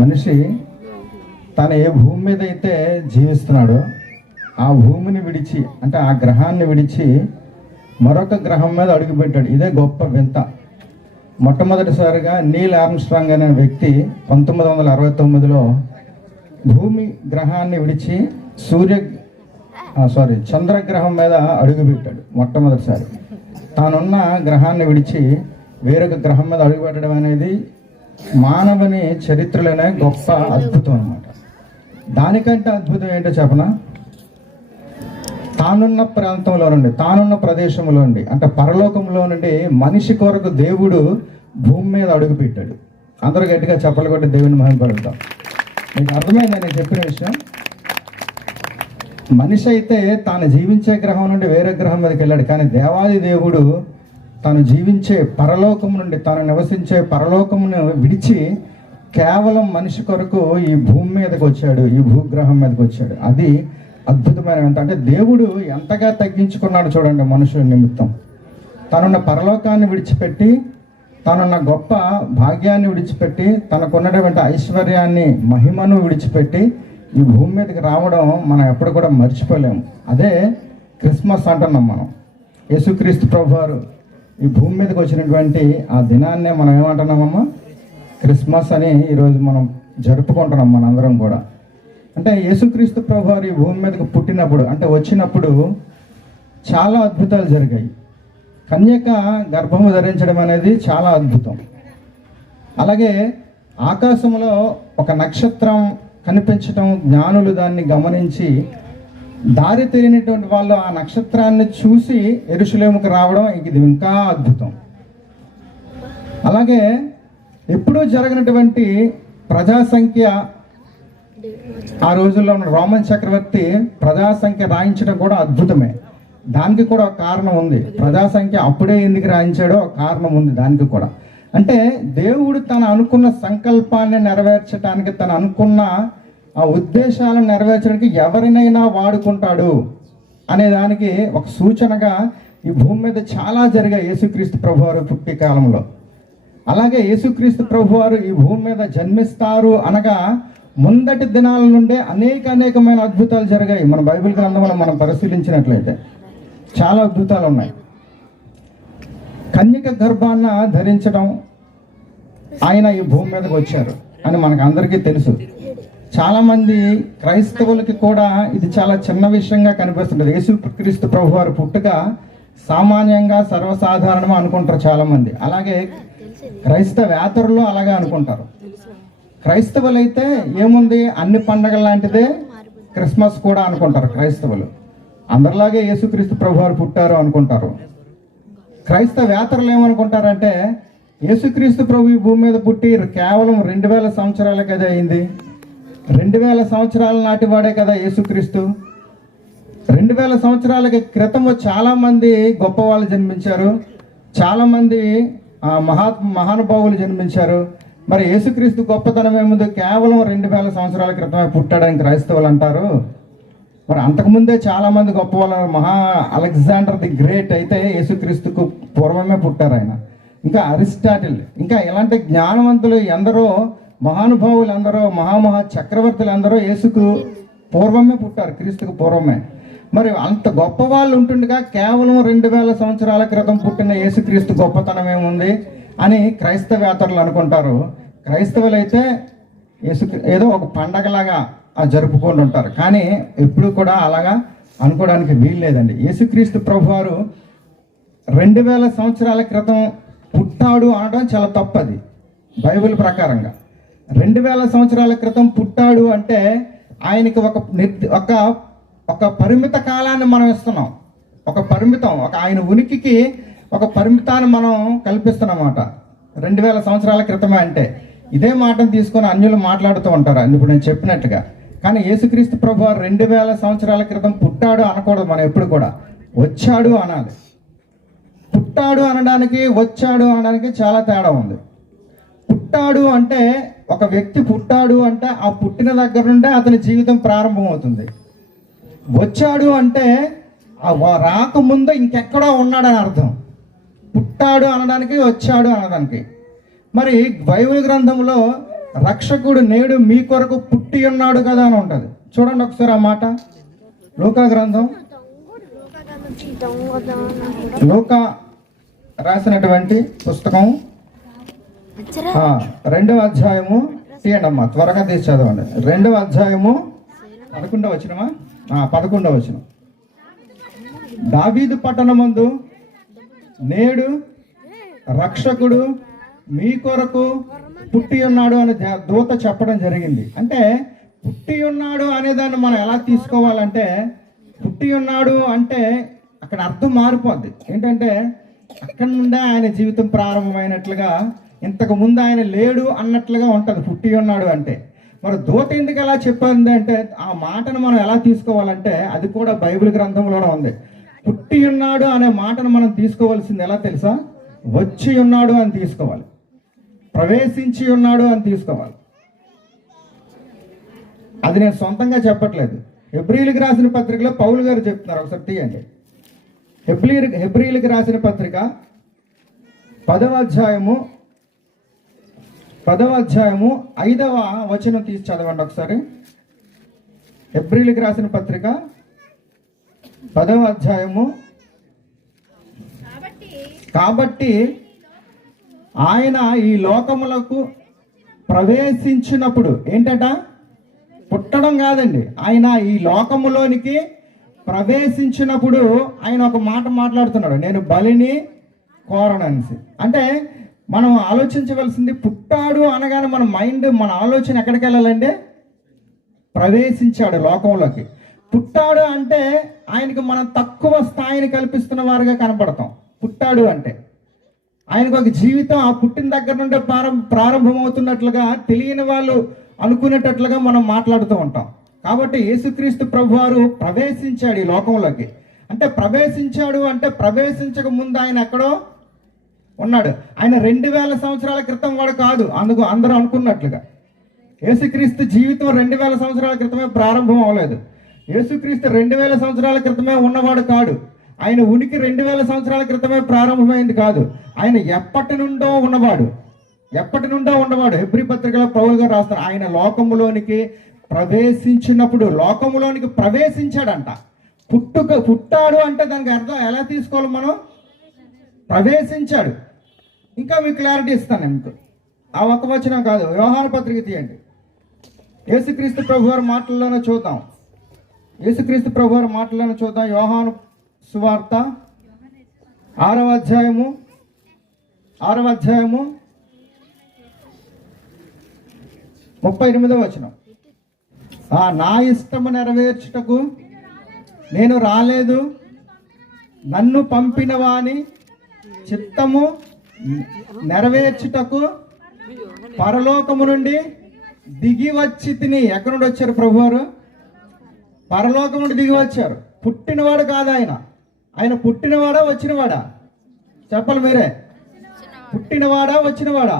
మనిషి తను ఏ భూమి మీద అయితే జీవిస్తున్నాడో ఆ భూమిని విడిచి, అంటే ఆ గ్రహాన్ని విడిచి మరొక గ్రహం మీద అడుగుపెట్టాడు. ఇదే గొప్ప వింత. మొట్టమొదటిసారిగా నీల్ ఆర్మ్స్ట్రాంగ్ అనే వ్యక్తి 1969లో భూమి గ్రహాన్ని విడిచి చంద్రగ్రహం మీద అడుగుపెట్టాడు. మొట్టమొదటిసారి తానున్న గ్రహాన్ని విడిచి వేరొక గ్రహం మీద అడుగుపెట్టడం అనేది మానవుని చరిత్రలోనే గొప్ప అద్భుతం అన్నమాట. దానికంటే అద్భుతం ఏంటో చెప్పనా? తానున్న ప్రాంతంలో నుండి, తానున్న ప్రదేశంలో నుండి, అంటే పరలోకంలో నుండి మనిషి కొరకు దేవుడు భూమి మీద అడుగుపెట్టాడు. అందరూ గట్టిగా చెప్పలు కొట్టి దేవుని మహిమపడతాం. మీకు అర్థమైందా నేను చెప్పిన విషయం? మనిషి అయితే తాను జీవించే గ్రహం నుండి వేరే గ్రహం మీదకి వెళ్ళాడు, కానీ దేవాది దేవుడు తాను జీవించే పరలోకం నుండి, తాను నివసించే పరలోకమును విడిచి కేవలం మనిషి కొరకు ఈ భూమి మీదకి వచ్చాడు, ఈ భూగ్రహం మీదకి వచ్చాడు. అది అద్భుతమైన అంటే దేవుడు ఎంతగా తగ్గించుకున్నాడు చూడండి మనుషుల నిమిత్తం. తనున్న పరలోకాన్ని విడిచిపెట్టి, తనున్న గొప్ప భాగ్యాన్ని విడిచిపెట్టి, తనకున్నటువంటి ఐశ్వర్యాన్ని, మహిమను విడిచిపెట్టి ఈ భూమి మీదకి రావడం మనం ఎప్పుడు కూడా మర్చిపోలేము. అదే క్రిస్మస్ అంటున్నాం మనం. యేసుక్రీస్తు ప్రభువారు ఈ భూమి మీదకి వచ్చినటువంటి ఆ దినాన్నే మనం ఏమంటున్నామమ్మా? క్రిస్మస్ అని ఈరోజు మనం జరుపుకుంటున్నాం మనందరం కూడా. అంటే యేసుక్రీస్తు ప్రభువారు ఈ భూమి మీదకి పుట్టినప్పుడు, అంటే వచ్చినప్పుడు చాలా అద్భుతాలు జరిగాయి. కన్యక గర్భము ధరించడం అనేది చాలా అద్భుతం. అలాగే ఆకాశంలో ఒక నక్షత్రం కనిపించడం, జ్ఞానులు దాన్ని గమనించి దారి తెలియనటువంటి వాళ్ళు ఆ నక్షత్రాన్ని చూసి యెరూషలేముకు రావడం, ఇది ఇంకా అద్భుతం. అలాగే ఎప్పుడూ జరగనటువంటి ప్రజాసంఖ్య, ఆ రోజుల్లో ఉన్న రోమన్ చక్రవర్తి ప్రజాసంఖ్య రాయించడం కూడా అద్భుతమే. దానికి కూడా ఒక కారణం ఉంది. ప్రజాసంఖ్య అప్పుడే ఎందుకు రాయించాడో కారణం ఉంది దానికి కూడా. అంటే దేవుడు తను అనుకున్న సంకల్పాన్ని నెరవేర్చడానికి, తను అనుకున్న ఆ ఉద్దేశాలను నెరవేర్చడానికి ఎవరినైనా వాడుకుంటాడు అనే దానికి ఒక సూచనగా ఈ భూమి మీద చాలా జరిగాయి యేసుక్రీస్తు ప్రభువారు పుట్టి కాలంలో. అలాగే యేసుక్రీస్తు ప్రభువారు ఈ భూమి మీద జన్మిస్తారు అనగా ముందటి దినాల నుండే అనేకమైన అద్భుతాలు జరిగాయి. మన బైబిల్ గ్రంథంలో మనం పరిశీలించినట్లయితే చాలా అద్భుతాలు ఉన్నాయి. కన్యక గర్భాన్న ధరించడం, ఆయన ఈ భూమి మీదకి వచ్చారు అని మనకు అందరికీ తెలుసు. చాలామంది క్రైస్తవులకి కూడా ఇది చాలా చిన్న విషయంగా కనిపిస్తుంటుంది. యేసుక్రీస్తు ప్రభువారు పుట్టుక సామాన్యంగా సర్వసాధారణం అనుకుంటారు చాలామంది. అలాగే క్రైస్తవేతరులు అలాగే అనుకుంటారు. క్రైస్తవులైతే ఏముంది, అన్ని పండగల లాంటిదే క్రిస్మస్ కూడా అనుకుంటారు క్రైస్తవులు. అందరిలాగే యేసుక్రీస్తు ప్రభువారు పుట్టారు అనుకుంటారు. క్రైస్తవేతరులు ఏమనుకుంటారంటే యేసుక్రీస్తు ప్రభు ఈ భూమి మీద పుట్టి కేవలం 2000 సంవత్సరాలే కదా అయింది. 2000 సంవత్సరాల నాటి వాడే కదా యేసుక్రీస్తు. 2000 సంవత్సరాల క్రితము చాలామంది గొప్ప వాళ్ళు జన్మించారు, చాలామంది మహానుభావులు జన్మించారు. మరి యేసుక్రీస్తు గొప్పతనం ఏముంది? కేవలం 2000 సంవత్సరాల క్రితమే పుట్టాడని క్రైస్తవులు అంటారు. మరి అంతకుముందే చాలామంది గొప్ప వాళ్ళు, అలెగ్జాండర్ ది గ్రేట్ అయితే యేసుక్రీస్తుకు పూర్వమే పుట్టారు ఆయన. ఇంకా అరిస్టాటిల్, ఇంకా ఇలాంటి జ్ఞానవంతులు ఎందరో, మహానుభావులు ఎందరో, మహా చక్రవర్తులు ఎందరో యేసుకు పూర్వమే పుట్టారు, క్రీస్తుకు పూర్వమే. మరి అంత గొప్ప వాళ్ళు ఉంటుండగా కేవలం 2000 సంవత్సరాల క్రితం పుట్టిన యేసుక్రీస్తు గొప్పతనం ఏముంది అని క్రైస్తవేతరులు అనుకుంటారు. క్రైస్తవులు అయితే ఏదో ఒక పండగలాగా జరుపుకొని ఉంటారు. కానీ ఎప్పుడు కూడా అలాగా అనుకోవడానికి వీలు లేదండి. యేసుక్రీస్తు ప్రభువారు 2000 సంవత్సరాల క్రితం పుట్టాడు అనడం చాలా తప్పది బైబిల్ ప్రకారంగా. 2000 సంవత్సరాల క్రితం పుట్టాడు అంటే ఆయనకి ఒక పరిమిత కాలాన్ని మనం ఇస్తున్నాం. ఆయన ఉనికికి ఒక పరిమితాన్ని మనం కల్పిస్తున్నామన్నమాట. 2000 సంవత్సరాల క్రితమే అంటే ఇదే మాటను తీసుకొని అన్యులు మాట్లాడుతూ ఉంటారు ఇప్పుడు నేను చెప్పినట్టుగా. కానీ యేసుక్రీస్తు ప్రభువారు 2000 సంవత్సరాల క్రితం పుట్టాడు అనకూడదు, మనం ఎప్పుడు కూడా వచ్చాడు అనాలి. పుట్టాడు అనడానికి వచ్చాడు అనడానికి చాలా తేడా ఉంది. పుట్టాడు అంటే ఒక వ్యక్తి పుట్టాడు అంటే ఆ పుట్టిన దగ్గర నుండే అతని జీవితం ప్రారంభమవుతుంది. వచ్చాడు అంటే రాకముందు ఇంకెక్కడో ఉన్నాడని అర్థం. పుట్టాడు అనడానికి, వచ్చాడు అనడానికి. మరి బైబిల్ గ్రంథంలో రక్షకుడు నేడు మీ కొరకు పుట్టి ఉన్నాడు కదా అని ఉంటుంది. చూడండి ఒకసారి ఆ మాట. లూకా గ్రంథం, లూకా రాసినటువంటి పుస్తకం 2వ అధ్యాయము తీయండి అమ్మా, త్వరగా తీసి చదవండి. 2వ అధ్యాయము 11వ వచనమా? 11వ వచనం. దావీదు పట్టణమందు నేడు రక్షకుడు మీ కొరకు పుట్టి ఉన్నాడు అని దూత చెప్పడం జరిగింది. అంటే పుట్టి ఉన్నాడు అనే దాన్ని మనం ఎలా తీసుకోవాలంటే, పుట్టి ఉన్నాడు అంటే అక్కడ అర్థం మారిపోద్ది. ఏంటంటే అక్కడి నుండే ఆయన జీవితం ప్రారంభమైనట్లుగా, ఇంతకు ముందు ఆయన లేడు అన్నట్లుగా ఉంటుంది పుట్టి ఉన్నాడు అంటే. మరి దూత ఎందుకు ఎలా చెప్పింది అంటే, ఆ మాటను మనం ఎలా తీసుకోవాలంటే అది కూడా బైబిల్ గ్రంథంలోనే ఉంది. పుట్టి ఉన్నాడు అనే మాటను మనం తీసుకోవాల్సింది ఎలా తెలుసా? వచ్చి ఉన్నాడు అని తీసుకోవాలి, ప్రవేశించి ఉన్నాడు అని తీసుకోవాలి. అది నేను సొంతంగా చెప్పట్లేదు. హెబ్రీయులకు రాసిన పత్రికలో పౌలు గారు చెప్తున్నారు, ఒకసారి తీయండి. హెబ్రీయులకు రాసిన పత్రిక 10వ అధ్యాయము 5వ వచనం తీసి చదవండి ఒకసారి. హెబ్రీయులకు రాసిన పత్రిక 10వ అధ్యాయము. కాబట్టి ఆయన ఈ లోకములకు ప్రవేశించినప్పుడు, ఏంటట? పుట్టడం కాదండి, ఆయన ఈ లోకములోనికి ప్రవేశించినప్పుడు ఆయన ఒక మాట మాట్లాడుతున్నాడు, నేను బలిని కోరననేసి. అంటే మనం ఆలోచించవలసింది, పుట్టాడు అనగానే మన మైండ్, మన ఆలోచన ఎక్కడికి వెళ్ళాలంటే ప్రవేశించాడు లోకంలోకి. పుట్టాడు అంటే ఆయనకు మనం తక్కువ స్థాయిని కల్పిస్తున్న వారుగా కనపడతాం. పుట్టాడు అంటే ఆయనకు ఒక జీవితం ఆ పుట్టిన దగ్గర నుండి ప్రారంభమవుతున్నట్లుగా, తెలియని వాళ్ళు అనుకునేటట్లుగా మనం మాట్లాడుతూ ఉంటాం. కాబట్టి యేసుక్రీస్తు ప్రభువారు ప్రవేశించాడు ఈ లోకంలోకి. అంటే ప్రవేశించాడు అంటే ప్రవేశించక ముందు ఆయన ఎక్కడో ఉన్నాడు. ఆయన 2000 సంవత్సరాల క్రితం వాడు కాదు, అందుకు అందరూ అనుకున్నట్లుగా. యేసుక్రీస్తు జీవితం 2000 సంవత్సరాల క్రితమే ప్రారంభం అవ్వలేదు. యేసుక్రీస్తు 2000 సంవత్సరాల క్రితమే ఉన్నవాడు కాడు. ఆయన ఉనికి 2000 సంవత్సరాల క్రితమే ప్రారంభమైంది కాదు. ఆయన ఎప్పటి నుండో ఉన్నవాడు. హెబ్రీ పత్రికలో పౌలు గారు రాస్తారు, ఆయన లోకములోనికి ప్రవేశించినప్పుడు, లోకములోనికి ప్రవేశించాడంట. పుట్టాడు అంటే దానికి అర్థం ఎలా తీసుకోవాలి మనం? ప్రవేశించాడు. ఇంకా మీకు క్లారిటీ ఇస్తాను. మీకు ఆ ఒక వచనం కాదు, యోహాను పత్రిక తీయండి. యేసుక్రీస్తు ప్రభువారి మాటల్లోనే చూద్దాం. యోహాను సువార్త 6వ అధ్యాయము 38వ వచనం. నా ఇష్టము నెరవేర్చుటకు నేను రాలేదు, నన్ను పంపిన వాని చిత్తము నెరవేర్చుటకు పరలోకము నుండి దిగి వచ్చి తిని. ఎక్కడి నుండి వచ్చారు ప్రభువారు? పరలోకం నుండి దిగి వచ్చారు. పుట్టినవాడు కాదు ఆయన. ఆయన పుట్టినవాడా వచ్చినవాడా? చెప్పాలి మీరే. పుట్టినవాడా వచ్చినవాడా?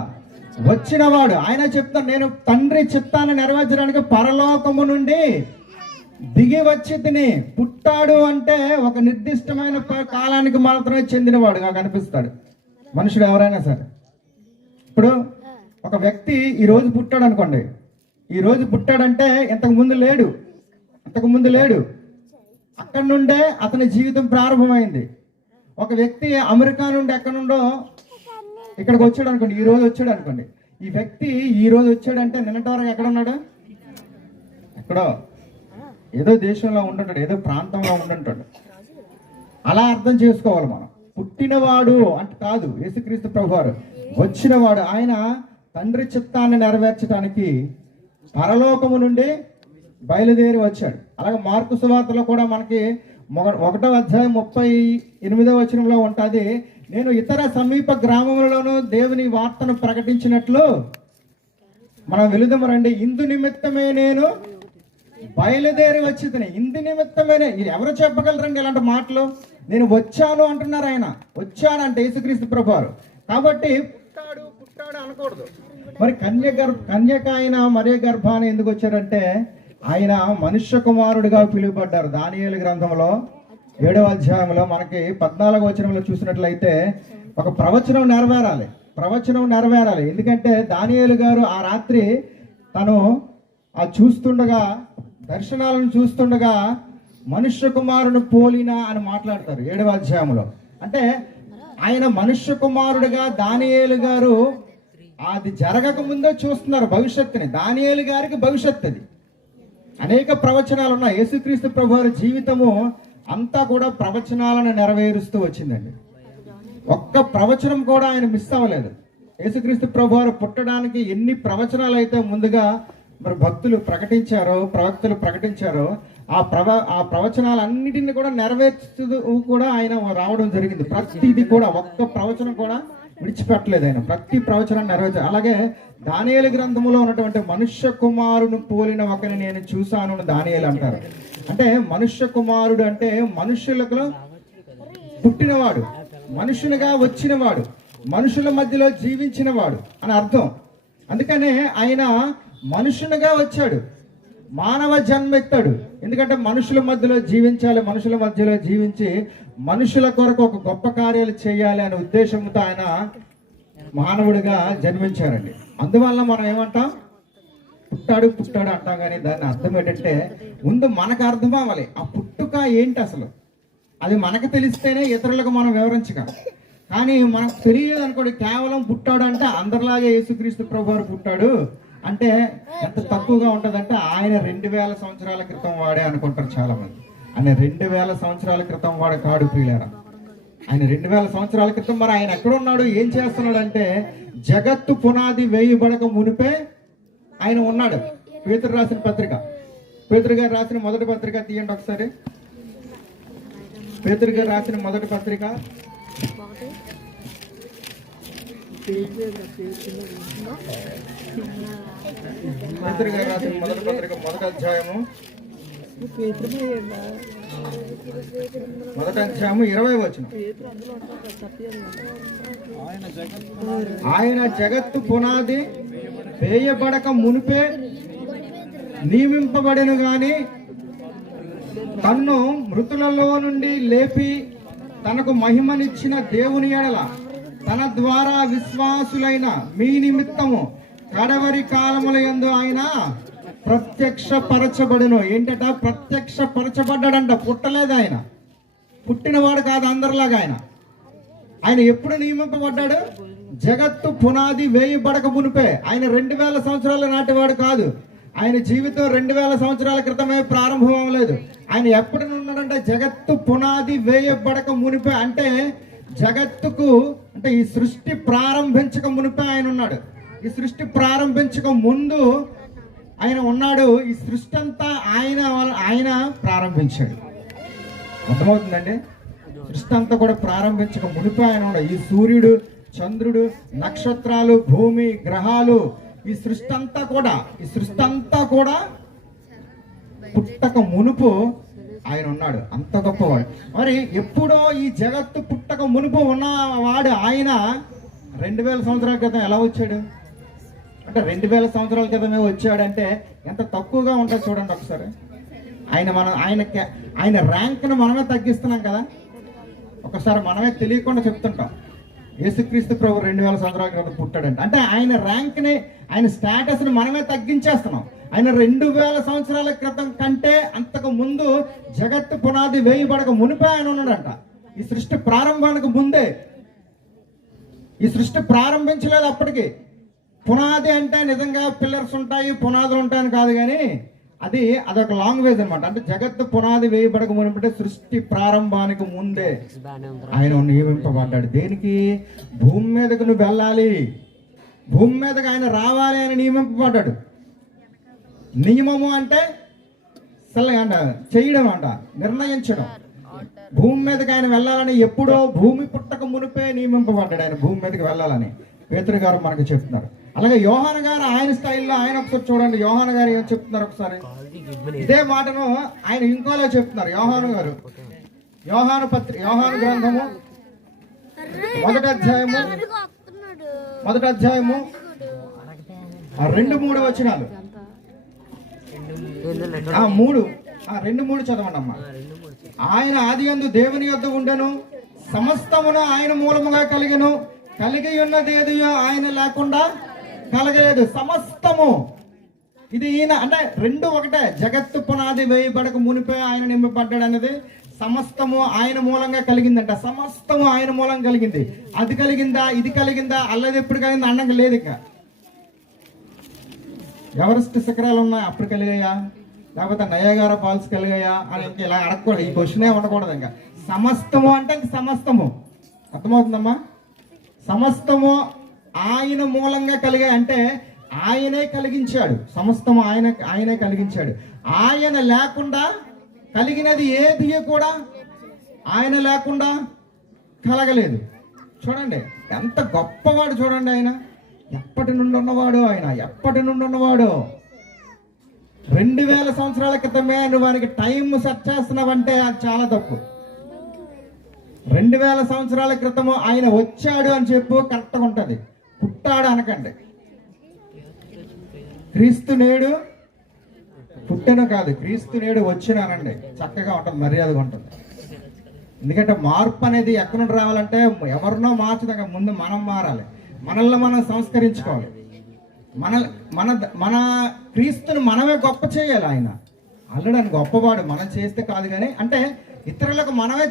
వచ్చినవాడు. ఆయన చెప్తాను, నేను తండ్రి చిత్తాన్ని నెరవేర్చడానికి పరలోకము నుండి దిగి వచ్చి తిని. పుట్టాడు అంటే ఒక నిర్దిష్టమైన కాలానికి మాత్రమే చెందినవాడుగా కనిపిస్తాడు మనుషుడు ఎవరైనా సరే. ఇప్పుడు ఒక వ్యక్తి ఈరోజు పుట్టాడు అనుకోండి, ఈరోజు పుట్టాడంటే ఇంతకు ముందు లేడు. అక్కడి నుండే అతని జీవితం ప్రారంభమైంది. ఒక వ్యక్తి అమెరికా నుండి ఎక్కడి నుండో ఇక్కడికి వచ్చాడు అనుకోండి, ఈ రోజు వచ్చాడు అనుకోండి. ఈ వ్యక్తి ఈ రోజు వచ్చాడంటే నిన్నటి వరకు ఎక్కడ ఉన్నాడు? ఎక్కడో ఏదో దేశంలో ఉండుంటాడు, ఏదో ప్రాంతంలో ఉండుంటాడు. అలా అర్థం చేసుకోవాలి మనం. పుట్టినవాడు అంటే కాదు యేసుక్రీస్తు ప్రభువారు, వచ్చినవాడు. ఆయన తండ్రి చిత్తాన్ని నెరవేర్చడానికి పరలోకము నుండి బయలుదేరి వచ్చాడు. అలాగే మార్కు సువార్తలో కూడా మనకి 1వ అధ్యాయం 38వ వచనంలో ఉంటుంది, నేను ఇతర సమీప గ్రామములలోనూ దేవుని వార్తను ప్రకటించినట్లు మనం వెళుదాము రండి, ఇందు నిమిత్తమే నేను బయలుదేరి వచ్చి తిని. ఇందు నిమిత్తమే. ఎవరు చెప్పగలరండి ఇలాంటి మాటలు? నేను వచ్చాను అంటున్నారు. ఆయన వచ్చాడంటే యేసుక్రీస్తు ప్రభువారు. కాబట్టి పుట్టాడు అనకూడదు. మరి కన్యక ఆయన మరియ గర్భాన్ని ఎందుకు వచ్చారంటే, ఆయన మనుష్య కుమారుడిగా పిలువబడ్డారు. దానియేలు గ్రంథంలో 7వ అధ్యాయంలో మనకి 14వ వచనంలో చూసినట్లయితే ఒక ప్రవచనం నెరవేరాలి. ఎందుకంటే దానియేలు గారు ఆ రాత్రి తను ఆ చూస్తుండగా, దర్శనాలను చూస్తుండగా మనుష్య కుమారుని పోలిన అని మాట్లాడతారు 7వ అధ్యాయంలో. అంటే ఆయన మనుష్య కుమారుడిగా దానియేలు గారు అది జరగక ముందే చూస్తున్నారు భవిష్యత్తుని. దానియేలు గారికి భవిష్యత్తు అది. అనేక ప్రవచనాలు ఉన్నాయి. యేసుక్రీస్తు ప్రభువారి జీవితము అంతా కూడా ప్రవచనాలను నెరవేరుస్తూ వచ్చిందండి. ఒక్క ప్రవచనం కూడా ఆయన మిస్ అవ్వలేదు. యేసుక్రీస్తు ప్రభువారు పుట్టడానికి ఎన్ని ప్రవచనాలు అయితే ముందుగా మరి భక్తులు ప్రకటించారో, ప్రవక్తలు ప్రకటించారో, ఆ ప్రవచనాలన్నిటిని కూడా నెరవేర్చు కూడా ఆయన రావడం జరిగింది. ప్రతిది కూడా ఒక్క ప్రవచనం కూడా విడిచిపెట్టలేదు ఆయన. ప్రతి ప్రవచనాన్ని నెరవేర్చారు. అలాగే దానియేలు గ్రంథములో ఉన్నటువంటి మనుష్య కుమారుని పోలిన ఒకరిని నేను చూశాను అని దానియేలు అంటారు. అంటే మనుష్య కుమారుడు అంటే మనుష్యులకు పుట్టినవాడు, మనుషునిగా వచ్చినవాడు, మనుషుల మధ్యలో జీవించినవాడు అని అర్థం. అందుకనే ఆయన మనుషునిగా వచ్చాడు, మానవ జన్మ ఎత్తాడు. ఎందుకంటే మనుషుల మధ్యలో జీవించాలి, మనుషుల మధ్యలో జీవించి మనుషుల కొరకు ఒక గొప్ప కార్యాలు చేయాలి అనే ఉద్దేశంతో ఆయన మానవుడిగా జన్మించారండి. అందువల్ల మనం ఏమంటాం, పుట్టాడు పుట్టాడు అంటాం. కానీ దాని అర్థం ఏంటంటే ముందు మనకు అర్థం అవ్వాలి ఆ పుట్టుక ఏంటి అసలు. అది మనకు తెలిస్తేనే ఇతరులకు మనం వివరించగలం. కానీ మనకు తెలియదు అనుకోండి, కేవలం పుట్టాడు అంటే అందరిలాగే యేసుక్రీస్తు ప్రభువారు పుట్టాడు అంటే ఎంత తక్కువగా ఉంటుందంటే ఆయన 2000 సంవత్సరాల క్రితం వాడే అనుకుంటారు చాలా మంది. ఆయన 2000 సంవత్సరాల క్రితం వాడు కాడు ప్రియులారా. ఆయన 2000 సంవత్సరాల క్రితం మరి ఆయన ఎక్కడున్నాడు, ఏం చేస్తున్నాడు అంటే జగత్తు పునాది వేయబడక మునిపే ఆయన ఉన్నాడు. పేతురు రాసిన పత్రిక, పేతురు గారు రాసిన మొదటి పత్రిక తీయండి ఒకసారి. పేతురు గారు రాసిన మొదటి పత్రిక, పేతురు గారు రాసిన మొదటి పత్రిక 1వ అధ్యాయము 20వ వచనం. ఆయన జగత్తు పునాది వేయబడక మునిపే నియమింపబడెను గాని తన్ను మృతులలో నుండి లేపి తనకు మహిమనిచ్చిన దేవుని ఎడల తన ద్వారా విశ్వాసులైన మీ నిమిత్తము కడవరి కాలముల యందు ఆయన ప్రత్యక్షపరచబడును. ఏంటట, ప్రత్యక్షపరచబడ్డాడంట. పుట్టలేదు ఆయన, పుట్టినవాడు కాదు అందరిలాగా. ఆయన ఎప్పుడు నియమింపబడ్డాడు? జగత్తు పునాది వేయబడక మునిపే. ఆయన 2000 సంవత్సరాల నాటివాడు కాదు. ఆయన జీవితం 2000 సంవత్సరాల క్రితమే ప్రారంభం అవ్వలేదు. ఆయన ఎప్పటి ఉన్నాడంటే జగత్తు పునాది వేయబడక మునిపే. అంటే జగత్తుకు అంటే ఈ సృష్టి ప్రారంభించక మునిపే ఆయన ఉన్నాడు. ఈ సృష్టి ప్రారంభించక ముందు ఆయన ఉన్నాడు. ఈ సృష్టి అంతా ఆయన ప్రారంభించాడు. అర్థమవుతుందండి? సృష్టి అంతా కూడా ప్రారంభించక మునిపే ఆయన ఉన్నాడు. ఈ సూర్యుడు, చంద్రుడు, నక్షత్రాలు, భూమి, గ్రహాలు, ఈ సృష్టి అంతా కూడా పుట్టక మునుపు ఆయన ఉన్నాడు. అంత గొప్పవాడు. మరి ఎప్పుడో ఈ జగత్తు పుట్టక మునుపు ఉన్నవాడు ఆయన 2000 సంవత్సరాల క్రితం ఎలా వచ్చాడు అంటే 2000 సంవత్సరాల క్రితమే వచ్చాడంటే ఎంత తక్కువగా ఉంటుంది చూడండి ఒకసారి. ఆయన ర్యాంక్ను మనమే తగ్గిస్తున్నాం కదా. ఒకసారి మనమే తెలియకుండా చెప్తుంటాం యేసుక్రీస్తు ప్రభు 2000 సంవత్సరాల క్రితం పుట్టాడంటే. అంటే ఆయన ర్యాంక్ని, ఆయన స్టేటస్ని మనమే తగ్గించేస్తున్నాం. ఆయన 2000 సంవత్సరాల క్రితం కంటే అంతకు ముందు జగత్తు పునాది వేయబడక మునిపే ఆయన ఉన్నాడంట. ఈ సృష్టి ప్రారంభానికి ముందే. ఈ సృష్టి ప్రారంభించలేదు అప్పటికి. పునాది అంటే నిజంగా పిల్లర్స్ ఉంటాయి, పునాదులు ఉంటాయని కాదు, కానీ అదొక లాంగ్వేజ్ అనమాట. అంటే జగత్తు పునాది వేయబడక మునిపే, సృష్టి ప్రారంభానికి ముందే ఆయన నియమింపబడ్డాడు. దేనికి? భూమి మీదకు నువ్వు వెళ్ళాలి, భూమి మీదకి ఆయన రావాలి అని నియమింపబడ్డాడు. నియమము అంటే చేయడం అంట, నిర్ణయించడం. భూమి మీదకి ఆయన వెళ్ళాలని ఎప్పుడో భూమి పుట్టక మునిపే నియమింపబడ్డాడు ఆయన భూమి మీదకి వెళ్ళాలని పేతురు గారు మనకు చెప్తున్నారు. అలాగే యోహాను గారు ఆయన స్టైల్లో ఆయన ఒకసారి చూడండి. యోహాను గారు ఏం చెప్తున్నారు ఒకసారి, ఇదే మాటను ఆయన ఇంకోలా చెప్తున్నారు. యోహాను గారు యోహాను గ్రంథము 1వ అధ్యాయము 2-3 వచనాలు. 2-3 చదవండి అమ్మా. ఆయన ఆదియందు దేవుని యొద్ద ఉండెను, సమస్తమును ఆయన మూలముగా కలిగెను, కలిగి ఉన్నది ఏదియో ఆయన లేకుండా కలగలేదు. సమస్తము ఇది ఈయన అంటే రెండు ఒకటే. జగత్తు పునాది వేయబడక మునిపే ఆయన నింపబడ్డాడు అనేది సమస్తము ఆయన మూలంగా కలిగిందంట. సమస్తము ఆయన మూలంగా కలిగింది. అది కలిగిందా, ఇది కలిగిందా, అల్లది ఎప్పుడు కలిగిందా అన్నగా లేదు. ఇక ఎవరెస్ట్ శిఖరాలు ఉన్నాయి అప్పుడు కలిగాయా, లేకపోతే నయాగార ఫాల్స్ కలిగాయా అని ఇంకా ఇలా అడగకూడదు. ఈ క్వశ్చనే ఉండకూడదు. ఇంకా సమస్తము అంటే ఇంక సమస్తము అర్థమవుతుందమ్మా. సమస్తము ఆయన మూలంగా కలిగాయి అంటే ఆయనే కలిగించాడు. సమస్తము ఆయనే కలిగించాడు. ఆయన లేకుండా కలిగినది ఏది కూడా ఆయన లేకుండా కలగలేదు. చూడండి ఎంత గొప్పవాడు చూడండి. ఆయన ఎప్పటి నుండి ఉన్నవాడు. ఆయన ఎప్పటి నుండి ఉన్నవాడు. 2000 సంవత్సరాల క్రితమే నువ్వు వానికి టైం సెట్ చేస్తున్నావంటే అది చాలా తప్పు. 2000 సంవత్సరాల క్రితము ఆయన వచ్చాడు అని చెప్పు, కరెక్ట్గా ఉంటుంది. పుట్టాడు అనకండి. క్రీస్తు నేడు పుట్టెను కాదు, క్రీస్తు నేడు వచ్చినానండి. చక్కగా ఉంటుంది, మర్యాదగా ఉంటుంది. ఎందుకంటే మార్పు అనేది ఎక్కడి నుండి రావాలంటే ఎవరినో మార్చదాకా ముందు మనం మారాలి. మనల్ని మనం సంస్కరించుకోవాలి. మన మన మన క్రీస్తుని మనమే గొప్ప చేయాలి. ఆయన ఆల్రెడీ ఆయన గొప్పవాడు. మనం చేస్తే కాదు కానీ, అంటే ఇతరులకు మనమే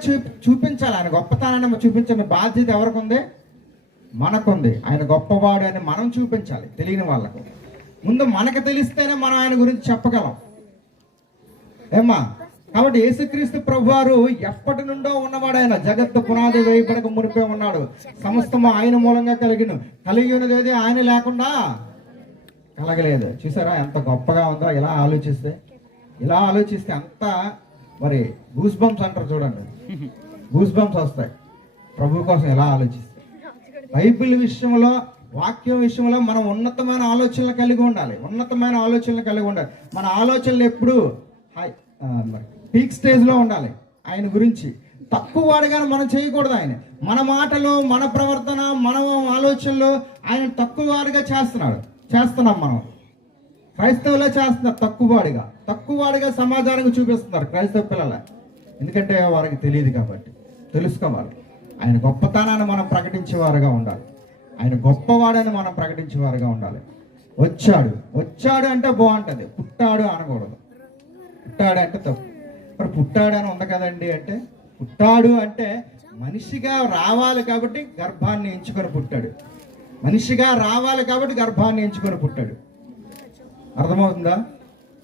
చూపించాలి. ఆయన గొప్పతనాన్ని చూపించిన బాధ్యత ఎవరికి ఉంది? మనకుంది. ఆయన గొప్పవాడు అని మనం చూపించాలి తెలియని వాళ్ళకు. ముందు మనకు తెలిస్తేనే మనం ఆయన గురించి చెప్పగలం ఏమ్మా. కాబట్టి యేసుక్రీస్తు ప్రభువారు ఎప్పటి నుండో ఉన్నవాడు. ఆయన జగత్తు పునాది వేయబడక మునిపే ఉన్నాడు. సమస్తము ఆయన మూలంగా కలిగి ఉన్నది ఆయన లేకుండా కలగలేదు. చూసారా ఎంత గొప్పగా ఉందో. ఇలా ఆలోచిస్తే అంత మరి గూస్ బంప్స్ అంటారు చూడండి. గూస్ బంప్స్ వస్తాయి ప్రభు కోసం ఎలా ఆలోచిస్తే. బైబిల్ విషయంలో, వాక్యం విషయంలో మనం ఉన్నతమైన ఆలోచనలు కలిగి ఉండాలి. మన ఆలోచనలు ఎప్పుడు పీక్ స్టేజ్లో ఉండాలి. ఆయన గురించి తక్కువ వాడుగానే మనం చేయకూడదు. ఆయన మన మాటలు, మన ప్రవర్తన, మన ఆలోచనలు ఆయన తక్కువ వాడిగా చేస్తున్నాం. మనం క్రైస్తవులే చేస్తున్నారు తక్కువ వాడిగా సమాజానికి చూపిస్తున్నారు క్రైస్తవ పిల్లల. ఎందుకంటే వారికి తెలియదు కాబట్టి. తెలుసుకోవాలి. ఆయన గొప్పతనాన్ని మనం ప్రకటించేవారుగా ఉండాలి. ఆయన గొప్పవాడని మనం ప్రకటించేవారుగా ఉండాలి. వచ్చాడు అంటే బాగుంటుంది. పుట్టాడు అనకూడదు. పుట్టాడు అంటే తప్పు. మరి పుట్టాడు అని ఉంది కదండి అంటే, పుట్టాడు అంటే మనిషిగా రావాలి కాబట్టి గర్భాన్ని ఎంచుకొని పుట్టాడు.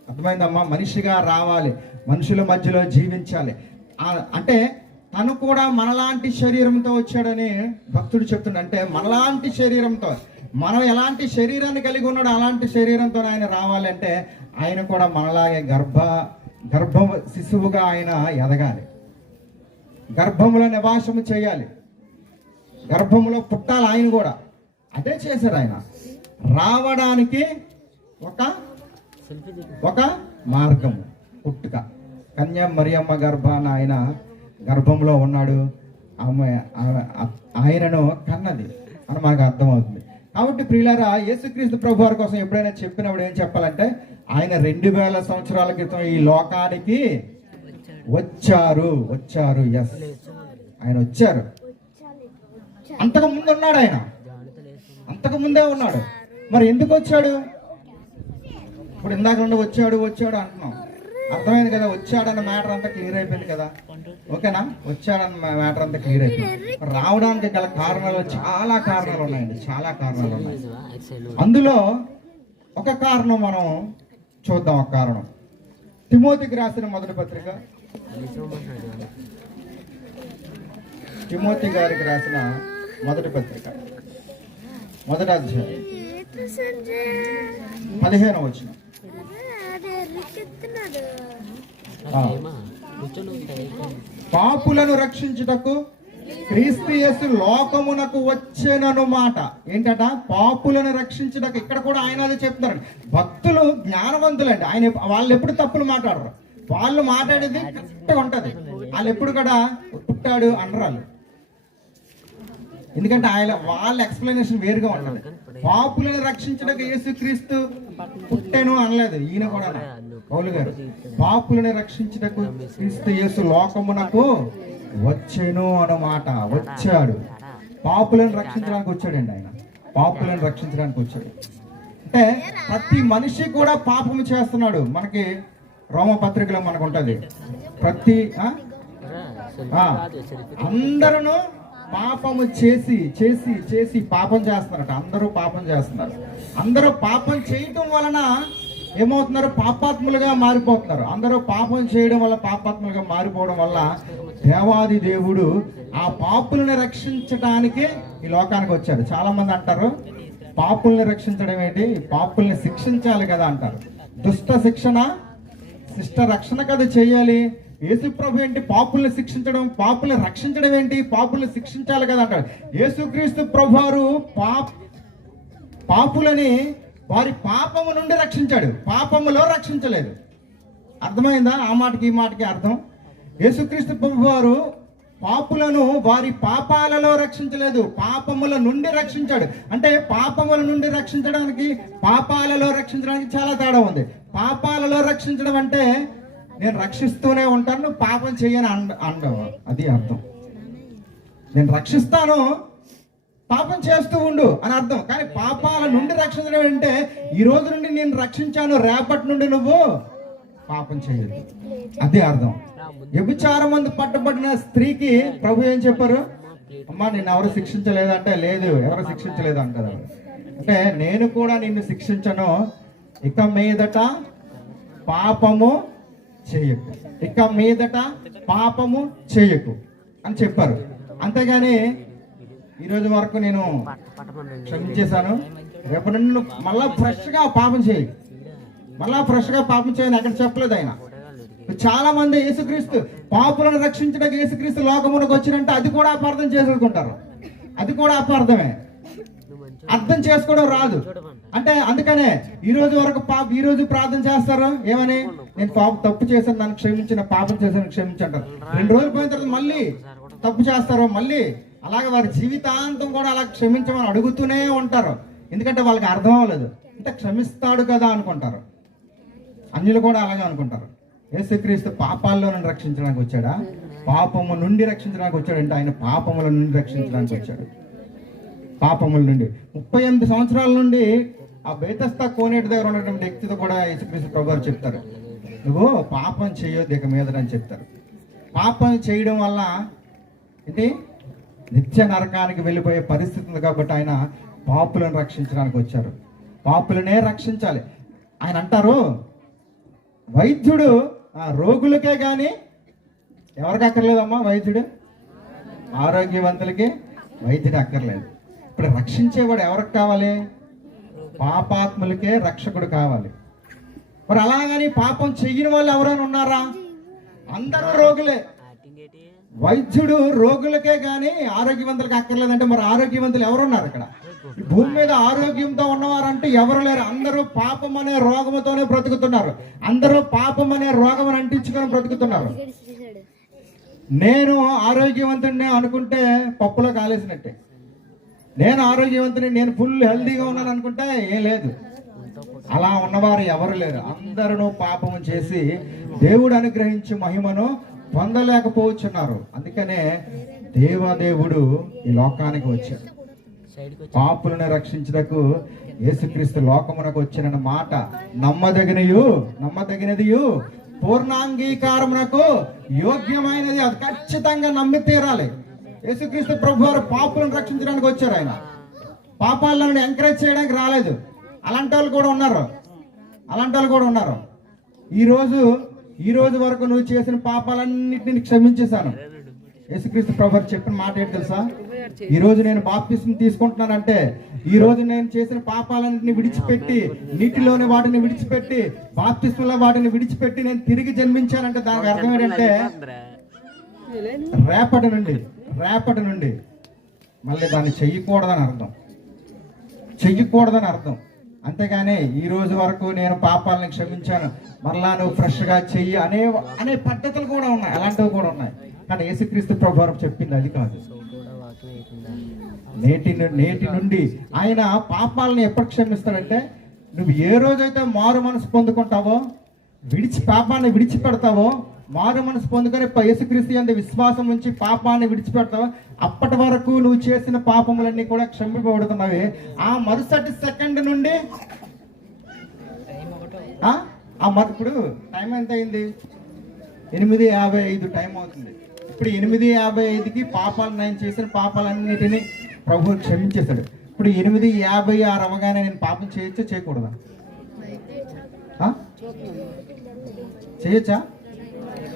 అర్థమైందమ్మా. మనిషిగా రావాలి, మనుషుల మధ్యలో జీవించాలి. అంటే తను కూడా మనలాంటి శరీరంతో వచ్చాడని భక్తుడు చెప్తుండే. అంటే మనలాంటి శరీరంతో, మనం ఎలాంటి శరీరాన్ని కలిగి ఉన్నాడో అలాంటి శరీరంతో ఆయన రావాలంటే ఆయన కూడా మనలాగే గర్భ శిశువుగా ఆయన ఎదగాలి. గర్భములో నివాసము చేయాలి. గర్భములో పుట్టాలి. ఆయన కూడా అదే చేశాడు. ఆయన రావడానికి ఒక మార్గము, పుట్టుక. కన్యా మరియమ్మ గర్భాన ఆయన గర్భంలో ఉన్నాడు. ఆయనను కన్నది అని మనకు అర్థమవుతుంది. కాబట్టి ప్రియులారా, యేసుక్రీస్తు ప్రభు వారి కోసం ఎప్పుడైనా చెప్పినప్పుడు ఏం చెప్పాలంటే, ఆయన 2000 సంవత్సరాల క్రితం ఈ లోకానికి వచ్చారు. ఎస్, ఆయన వచ్చారు. అంతకు ముందే ఉన్నాడు. మరి ఎందుకు వచ్చాడు? ఇప్పుడు ఇందాక నుండి వచ్చాడు అంటున్నాం. అర్థమైంది కదా. వచ్చాడన్న మ్యాటర్ అంతా క్లియర్ అయిపోయింది కదా. ఓకేనా? వచ్చాడన్న మ్యాటర్ అంతా క్లియర్ అయిపోయింది. రావడానికి గల కారణాలు చాలా కారణాలు ఉన్నాయండి. అందులో ఒక కారణం మనం చూద్దాం. ఒక కారణం తిమోతికి రాసిన మొదటి పత్రిక, తిమోతి గారికి రాసిన మొదటి పత్రిక, మొదటి అధ్యాయం 15వ వచనం. పాపులను రక్షించుటకు క్రీస్తు యేసు లోకమునకు వచ్చెనను మాట. ఏంటట? పాపులను రక్షించుటకు. ఇక్కడ కూడా ఆయన అదే చెప్తున్నారు. భక్తులు జ్ఞానవంతులండి. వాళ్ళు ఎప్పుడు తప్పులు మాట్లాడరు. వాళ్ళు మాట్లాడేది కరెక్ట్గా ఉంటది. వాళ్ళు ఎప్పుడు కూడా పుట్టాడు అనరాలు. ఎందుకంటే వాళ్ళ ఎక్స్ప్లెనేషన్ వేరుగా ఉంటుంది. పాపులను రక్షించడానికి యేసుక్రీస్తు పుట్టెను అనలేదు. ఈయన కూడా పౌలు గారు పాపులను రక్షించడానికి క్రీస్తు యేసు లోకమునకు వచ్చెను అన్నమాట. వచ్చాడు, పాపులను రక్షించడానికి వచ్చాడండి. ఆయన పాపులను రక్షించడానికి వచ్చాడు. అంటే ప్రతి మనిషి కూడా పాపము చేస్తున్నాడు. మనకి రోమపత్రికలో మనకు ఉంటుంది, ప్రతి అందరూ పాపము చేసి చేసి చేసి పాపం చేస్తున్నారట. అందరూ పాపం చేస్తున్నారు. అందరూ పాపం చేయటం వలన ఏమవుతున్నారు? పాపాత్ములుగా మారిపోతున్నారు. అందరూ పాపం చేయడం వల్ల, పాపాత్ములుగా మారిపోవడం వల్ల దేవాది దేవుడు ఆ పాపులను రక్షించడానికి ఈ లోకానికి వచ్చాడు. చాలా మంది అంటారు, పాపుల్ని రక్షించడం ఏంటి, పాపుల్ని శిక్షించాలి కదా అంటారు. దుష్ట శిక్షణ శిష్ట రక్షణ కదా చేయాలి. యేసుప్రభు ఏంటి పాపుల్ని శిక్షించడం, పాపుల్ని రక్షించడం ఏంటి, పాపుల్ని శిక్షించాలి కదా అంటాడు. యేసుక్రీస్తు ప్రభువారు పాపులని వారి పాపము నుండి రక్షించాడు, పాపములో రక్షించలేదు. అర్థమైందా? ఆ మాటకి ఈ మాటకి అర్థం. యేసుక్రీస్తు ప్రభువారు పాపులను వారి పాపాలలో రక్షించలేదు, పాపముల నుండి రక్షించాడు. అంటే పాపముల నుండి రక్షించడానికి, పాపాలలో రక్షించడానికి చాలా తేడా ఉంది. పాపాలలో రక్షించడం అంటే నేను రక్షిస్తూనే ఉంటాను, నువ్వు పాపం చేయని అండవు, అది అర్థం. నేను రక్షిస్తాను, పాపం చేస్తూ ఉండు అని అర్థం. కానీ పాపాల నుండి రక్షించడం అంటే ఈ రోజు నుండి నేను రక్షించాను, రేపటి నుండి నువ్వు పాపం చేయదు, అదే అర్థం. వ్యభిచారం మందు పట్టబడిన స్త్రీకి ప్రభు ఏం చెప్పారు? అమ్మా నిన్ను ఎవరు శిక్షించలేదంటే, లేదు ఎవరు శిక్షించలేదు అంటారు. అంటే నేను కూడా నిన్ను శిక్షించను, ఇక మీదట పాపము చేయకు, ఇక మీదట పాపము చేయకు అని చెప్పారు. అంతేగాని ఈరోజు వరకు నేను క్షమించేశాను, రేపు నిన్ను మళ్ళా ఫ్రెష్గా పాపం చేయి, మళ్ళా ఫ్రెష్గా పాపం చేయని అక్కడ చెప్పలేదు ఆయన. చాలా మంది యేసుక్రీస్తు పాపులను రక్షించడానికి యేసుక్రీస్తు లోకమునకు వచ్చినంటే అది కూడా అపార్థం చేసుకుంటారు. అది కూడా అపార్థమే, అర్థం చేసుకోవడం రాదు. అంటే అందుకనే ఈ రోజు వరకు ఈ రోజు ప్రార్థన చేస్తారు ఏమని, నేను తప్పు చేశాను నన్ను క్షమించిన, పాపం చేశాను క్షమించంటారు. 2 రోజులు పోయిన తర్వాత మళ్ళీ తప్పు చేస్తారు, మళ్ళీ అలాగే వారి జీవితాంతం కూడా అలా క్షమించమని అడుగుతూనే ఉంటారు. ఎందుకంటే వాళ్ళకి అర్థం అవ్వలేదు, అంటే క్షమిస్తాడు కదా అనుకుంటారు. అన్యులు కూడా అలాగే అనుకుంటారు. యేసుక్రీస్తు పాపాల్లో నుండి రక్షించడానికి వచ్చాడా? పాపము నుండి రక్షించడానికి వచ్చాడంటే ఆయన పాపముల నుండి రక్షించడానికి వచ్చాడు. పాపముల నుండి 38 సంవత్సరాల నుండి ఆ బేతస్తా కోనేటి దగ్గర ఉన్నటువంటి వ్యక్తితో కూడా యేసుక్రీస్తు ప్రభువారు చెప్తారు, నువ్వు పాపం చేయొద్దు ఇక మీద అని చెప్తారు. పాపం చేయడం వల్ల ఏంటి, నిత్య నరకానికి వెళ్ళిపోయే పరిస్థితి ఉంది. కాబట్టి ఆయన పాపులను రక్షించడానికి వచ్చారు, పాపులనే రక్షించాలి. ఆయన అంటారు, వైద్యుడు రోగులకే కానీ ఎవరికి అక్కర్లేదమ్మా, వైద్యుడు ఆరోగ్యవంతులకి వైద్యుడు అక్కర్లేదు. ఇప్పుడు రక్షించేవాడు ఎవరికి కావాలి? పాపాత్ములకే రక్షకుడు కావాలి. మరి అలాగని పాపం చెయ్యని వాళ్ళు ఎవరైనా ఉన్నారా? అందరూ రోగులే. వైద్యుడు రోగులకే కానీ ఆరోగ్యవంతులకి అక్కర్లేదంటే మరి ఆరోగ్యవంతులు ఎవరున్నారు ఇక్కడ? భూమి మీద ఆరోగ్యంతో ఉన్నవారంటే ఎవరు లేరు. అందరూ పాపం అనే రోగముతోనే బ్రతుకుతున్నారు. అందరూ పాపం అనే రోగం అంటించుకొని బ్రతుకుతున్నారు. నేను ఆరోగ్యవంతుడిని అనుకుంటే పప్పులో కాలేసినట్టే. నేను ఆరోగ్యవంతుని, నేను ఫుల్ హెల్దీగా ఉన్నాను అనుకుంటే ఏం లేదు. అలా ఉన్నవారు ఎవరు లేరు. అందరూ పాపము చేసి దేవుడు అనుగ్రహించి మహిమను పొందలేకపోతున్నారు. అందుకనే దేవదేవుడు ఈ లోకానికి వచ్చాడు, పాపులను రక్షించుటకు యేసుక్రీస్తు లోకమునకు వచ్చిన మాట నమ్మదగినది పూర్ణాంగీకారమునకు యోగ్యమైనది. అది ఖచ్చితంగా నమ్మి తీరాలి. యేసుక్రీస్తు ప్రభువారు పాపులను రక్షించడానికి వచ్చారు. ఆయన పాపాలను ఎంకరేజ్ చేయడానికి రాలేదు. అలాంటి వాళ్ళు కూడా ఉన్నారు. ఈ రోజు వరకు నువ్వు చేసిన పాపాలన్నింటినీ క్షమించేశాను. యేసుక్రీస్తు ప్రభువారు చెప్పిన మాట ఏంటి తెలుసా? ఈ రోజు నేను బాప్తిస్మం తీసుకుంటున్నానంటే, ఈ రోజు నేను చేసిన పాపాలన్నింటినీ విడిచిపెట్టి, నీటిలోని వాటిని విడిచిపెట్టి, బాప్తిస్మంలో వాటిని విడిచిపెట్టి నేను తిరిగి జన్మించానంటే దానికి అర్థం ఏంటంటే రేపటి నుండి మళ్ళీ దాన్ని చెయ్యకూడదని అర్థం. అంతేగాని ఈ రోజు వరకు నేను పాపాలను క్షమించాను, మరలా నువ్వు ఫ్రెష్గా చెయ్యి అనే పద్ధతులు కూడా ఉన్నాయి, అలాంటివి కూడా ఉన్నాయి. కానీ యేసుక్రీస్తు ప్రభువారు చెప్పింది అది కాదు. నేటి నుండి ఆయన పాపాలను ఎప్పుడు క్షమిస్తాడంటే, నువ్వు ఏ రోజైతే మారు మనసు పొందుకుంటావో, పాపాన్ని విడిచిపెడతావో, మారు మనసు పొందుకొని యేసుక్రీస్తు యందు విశ్వాసం ఉంచి పాపాన్ని విడిచిపెడతావో, అప్పటి వరకు నువ్వు చేసిన పాపములన్నీ కూడా క్షమింపబడుతున్నవి. ఆ మరుసటి సెకండ్ నుండి ఇప్పుడు టైం ఎంత అయింది? 8:55 టైం అవుతుంది. ఇప్పుడు 8:55కి పాపాలు నేను చేసిన పాపాలన్నిటినీ ప్రభు క్షమించేశాడు. ఇప్పుడు 8:56 అవగానే నేను పాపం చేయొచ్చా చేయకూడదా? చేయొచ్చా?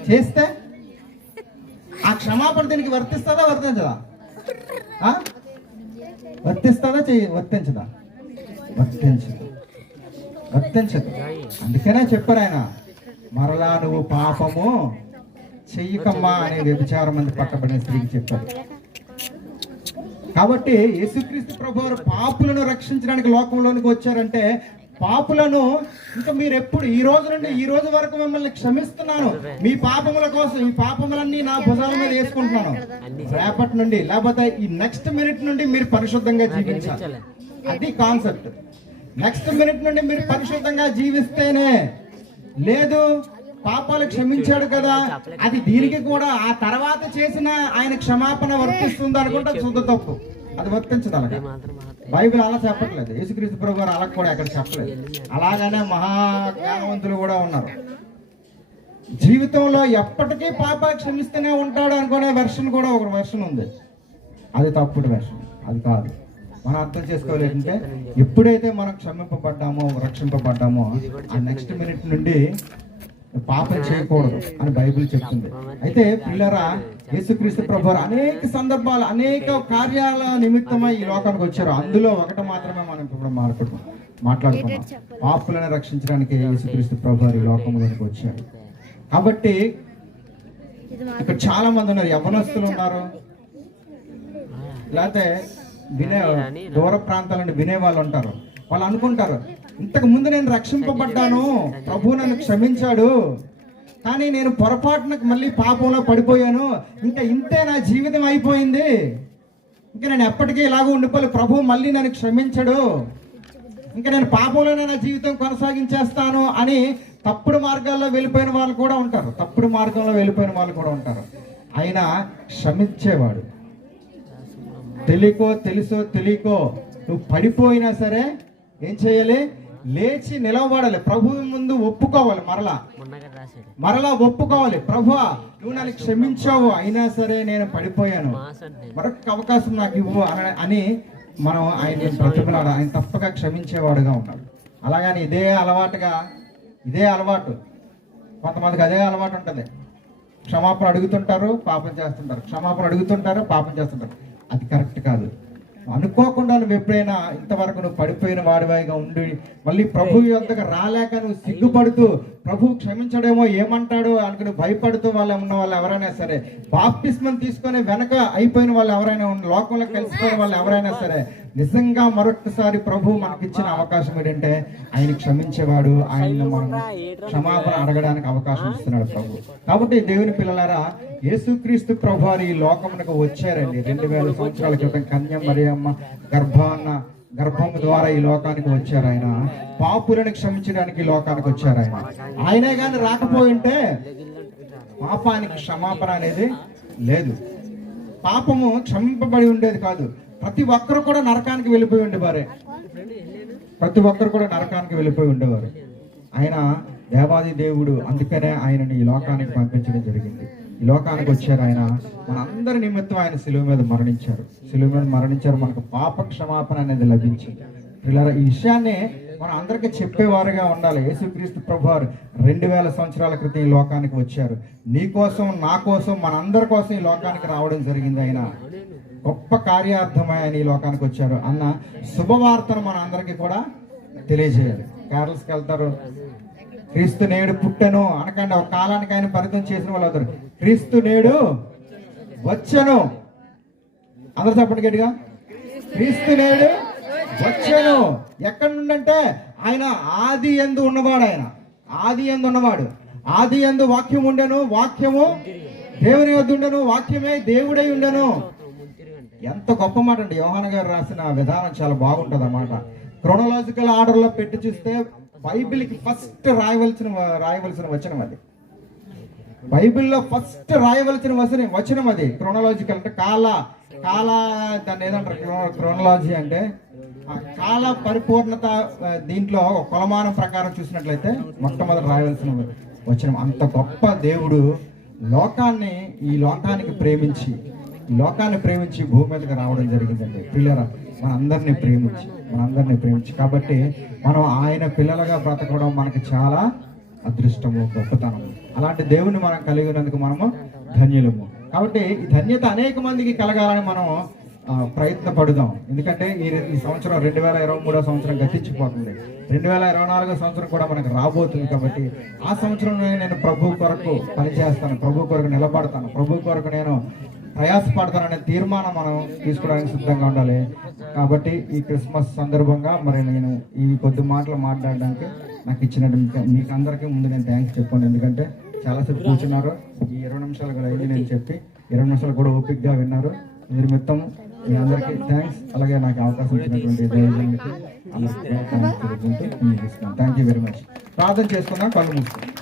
చేస్తే ఆ క్షమాపణ దీనికి వర్తిస్తుందా వర్తించదా? వర్తిస్తుందా వర్తించదా? వర్తించదు. అందుకనే చెప్పారు ఆయన, మరలా నువ్వు పాపము చెయ్యకమ్మా అనే వ్యభిచారం మంది పట్టబడిన స్త్రీకి చెప్పారు. కాబట్టి యేసుక్రీస్తు ప్రభువారు పాపులను రక్షించడానికి లోకంలోనికి వచ్చారంటే, పాపులను ఇంకా మీరు ఎప్పుడు ఈ రోజు నుండి ఈ రోజు వరకు మిమ్మల్ని క్షమిస్తున్నాను, మీ పాపముల కోసం ఈ పాపములన్నీ నా భుజాల మీద వేసుకుంటున్నాను, రేపటి నుండి లేకపోతే ఈ నెక్స్ట్ మినిట్ నుండి మీరు పరిశుద్ధంగా జీవించాలి. అది కాన్సెప్ట్. నెక్స్ట్ మినిట్ నుండి మీరు పరిశుద్ధంగా జీవిస్తేనే, లేదు పాపాలు క్షమించాడు కదా అది దీనికి కూడా ఆ తర్వాత చేసిన ఆయన క్షమాపణ వర్తిస్తుంది అనుకుంటే శుద్ధ తప్పు. అది వర్తించదు. అలాగే బైబిల్ అలా చెప్పట్లేదు. యేసుక్రీస్తు ప్రభు గారు అలా కూడా ఎక్కడ చెప్పలేదు. అలాగనే మహాజ్ఞానవంతులు కూడా ఉన్నారు. జీవితంలో ఎప్పటికీ పాప క్షమిస్తూనే ఉంటాడు అనుకునే వెర్షన్ కూడా ఒక వెర్షన్ ఉంది. అది తప్పుడు వెర్షన్, అది కాదు. మనం అర్థం చేసుకోవాలంటే ఎప్పుడైతే మనం క్షమింపబడ్డామో రక్షింపబడ్డామో ఆ నెక్స్ట్ మినిట్ నుండి పాపం చేయకూడదు అని బైబిల్ చెప్తుంది. అయితే పిల్లరా, యేసుక్రీస్తు ప్రభువారు అనేక సందర్భాలు అనేక కార్యాల నిమిత్తమై ఈ లోకానికి వచ్చారు. అందులో ఒకటి మాత్రమే మనం ఇప్పుడు మాట్లాడుకున్నాం. పాపులను రక్షించడానికి యేసుక్రీస్తు ప్రభువారు ఈ లోకంలోనికి వచ్చారు. కాబట్టి ఇక్కడ చాలా మంది ఉన్నారు, యవ్వనస్తులు ఉన్నారు, లేకపోతే దూర ప్రాంతాల నుండి వినే వాళ్ళు ఉంటారు. వాళ్ళు అనుకుంటారు, ఇంతకు ముందు నేను రక్షింపబడ్డాను, ప్రభు నన్ను క్షమించాడు, కానీ నేను పొరపాటునకు మళ్ళీ పాపంలో పడిపోయాను, ఇంకా ఇంతే నా జీవితం అయిపోయింది, ఇంకా నేను ఎప్పటికీ ఇలాగ ఉండిపోయి ప్రభు మళ్ళీ నన్ను క్షమించడు, ఇంకా నేను పాపంలోనే నా జీవితం కొనసాగించేస్తాను అని తప్పుడు మార్గాల్లో వెళ్ళిపోయిన వాళ్ళు కూడా ఉంటారు. తప్పుడు మార్గంలో వెళ్ళిపోయిన వాళ్ళు కూడా ఉంటారు. ఆయన క్షమించేవాడు. తెలుసో తెలియకో నువ్వు పడిపోయినా సరే ఏం చేయాలి? లేచి నిలవబడాలి. ప్రభువు ముందు ఒప్పుకోవాలి. మరలా ఒప్పుకోవాలి. ప్రభువా, నువ్వు నన్ను క్షమించావు, అయినా సరే నేను పడిపోయాను, మరొక అవకాశం నాకు ఇవ్వు అని మనం ఆయన బ్రతిమలాడు. ఆయన తప్పక క్షమించేవాడుగా ఉన్నాడు. అలాగని ఇదే అలవాటు కొంతమందికి అదే అలవాటు ఉంటుంది. క్షమాపణ అడుగుతుంటారు, పాపం చేస్తుంటారు, క్షమాపణ అడుగుతుంటారు, పాపం చేస్తుంటారు. అది కరెక్ట్ కాదు. అనుకోకుండా నువ్వు ఎప్పుడైనా ఇంతవరకు నువ్వు పడిపోయిన వాడివాయిగా ఉండి మళ్ళీ ప్రభు యొద్దకు రాలేక నువ్వు సిగ్గుపడుతూ ప్రభు క్షమించడేమో ఏమంటాడో అనుకుని భయపడుతూ ఉన్న వాళ్ళు ఎవరైనా సరే, బాప్తిస్మం తీసుకొని వెనక అయిపోయిన వాళ్ళు ఎవరైనా లోకంలో కలిసిపోయిన వాళ్ళు ఎవరైనా సరే, నిజంగా మరొకసారి ప్రభు మనకిచ్చిన అవకాశం ఏంటంటే ఆయన క్షమించేవాడు. ఆయన మనం క్షమాపణ అడగడానికి అవకాశం ఇస్తున్నాడు ప్రభు. కాబట్టి దేవుని పిల్లలారా, యేసుక్రీస్తు ప్రభు ఈ లోకమునకు వచ్చారండి. 2000 సంవత్సరాల క్రితం కన్య మరియమ్మ గర్భం ద్వారా ఈ లోకానికి వచ్చారు. ఆయన పాపులను క్షమించడానికి ఈ లోకానికి వచ్చారు. ఆయనే కానీ రాకపోయింటే పాపానికి క్షమాపణ అనేది లేదు, పాపము క్షమింపబడి ఉండేది కాదు. ప్రతి ఒక్కరు కూడా నరకానికి వెళ్ళిపోయి ఉండేవారు. ఆయన దేవాది దేవుడు, అందుకనే ఆయనని ఈ లోకానికి పంపించడం జరిగింది. ఈ లోకానికి వచ్చారు. ఆయన మనందరి నిమిత్తం ఆయన శిలువ మీద మరణించారు. మనకు పాప క్షమాపణ అనేది లభించింది. ఇలా ఈ విషయాన్ని మనం అందరికీ చెప్పేవారుగా ఉండాలి. యేసుక్రీస్తు ప్రభువారు 2000 సంవత్సరాల క్రితం ఈ లోకానికి వచ్చారు. నీ కోసం, నా కోసం, మనందరి కోసం ఈ లోకానికి రావడం జరిగింది. ఆయన గొప్ప కార్యార్థమై ఆయన ఈ లోకానికి వచ్చారు అన్న శుభవార్తను మన అందరికీ కూడా తెలియజేయాలి. క్యారల్స్కి వెళ్తారు, క్రీస్తు నేడు పుట్టెను అనకండి. ఒక కాలానికి ఆయన పరితం చేసిన వాళ్ళు అవుతారు. క్రీస్తు నేడు వచ్చెను, అందరూ చెప్పండి గట్టిగా, క్రీస్తు నేడు వచ్చెను. ఎక్కడి నుండంటే ఆయన ఆది యందు ఉన్నవాడు. ఆది యందు వాక్యం ఉండెను, వాక్యము దేవుని యొద్ద ఉండెను, వాక్యమే దేవుడై ఉండెను. ఎంత గొప్ప మాట అండి. యోహాను గారు రాసిన విధానం చాలా బాగుంటుంది అన్నమాట. క్రోనలాజికల్ ఆర్డర్లో పెట్టి చూస్తే బైబిల్కి ఫస్ట్ రాయవలసిన వచనం అది. బైబిల్లో ఫస్ట్ రాయవలసిన వచనం అది. క్రోనలాజికల్ అంటే కాల దాన్ని ఏదంటారు? క్రోనలాజీ అంటే ఆ కాల పరిపూర్ణత దీంట్లో కొలమానం ప్రకారం చూసినట్లయితే మొట్టమొదటి రాయవలసిన వచనం, అంత గొప్ప దేవుడు ఈ లోకానికి ప్రేమించి భూమి మీదకి రావడం జరిగిందండి. పిల్లరా మనందరినీ ప్రేమించి కాబట్టి మనం ఆయన పిల్లలుగా బ్రతకడం మనకి చాలా అదృష్టము, గొప్పతనం. అలాంటి దేవుని మనం కలిగినందుకు మనము ధన్యులము. కాబట్టి ఈ ధన్యత అనేక మందికి కలగాలని మనం ప్రయత్నపడుదాం. ఎందుకంటే ఈ సంవత్సరం 2023 సంవత్సరం గతించిపోతుంది. 2024 సంవత్సరం కూడా మనకు రాబోతుంది. కాబట్టి ఆ సంవత్సరంలో నేను ప్రభు కొరకు పనిచేస్తాను, ప్రభు కొరకు నిలబడతాను, ప్రభు కొరకు నేను ప్రయాసపడతాననే తీర్మానం మనం తీసుకోవడానికి సిద్ధంగా ఉండాలి. కాబట్టి ఈ క్రిస్మస్ సందర్భంగా మరి నేను ఈ కొద్ది మాటలు మాట్లాడడానికి నాకు ఇచ్చినట్టు మీకు అందరికీ ముందు నేను థ్యాంక్స్ చెప్పాను. ఎందుకంటే చాలాసేపు కూర్చున్నారు. ఈ 20 నిమిషాలు కూడా అయింది నేను చెప్పి 20 నిమిషాలు కూడా ఓపికగా విన్నారు. మీరు మొత్తం మీ అందరికీ థ్యాంక్స్. అలాగే నాకు అవకాశం ఇచ్చినటువంటి దైవజనులకి అందరికీ థ్యాంక్ యూ వెరీ మచ్. ప్రార్థన చేసుకుందాం, కళ్ళు మూసుకుందాం.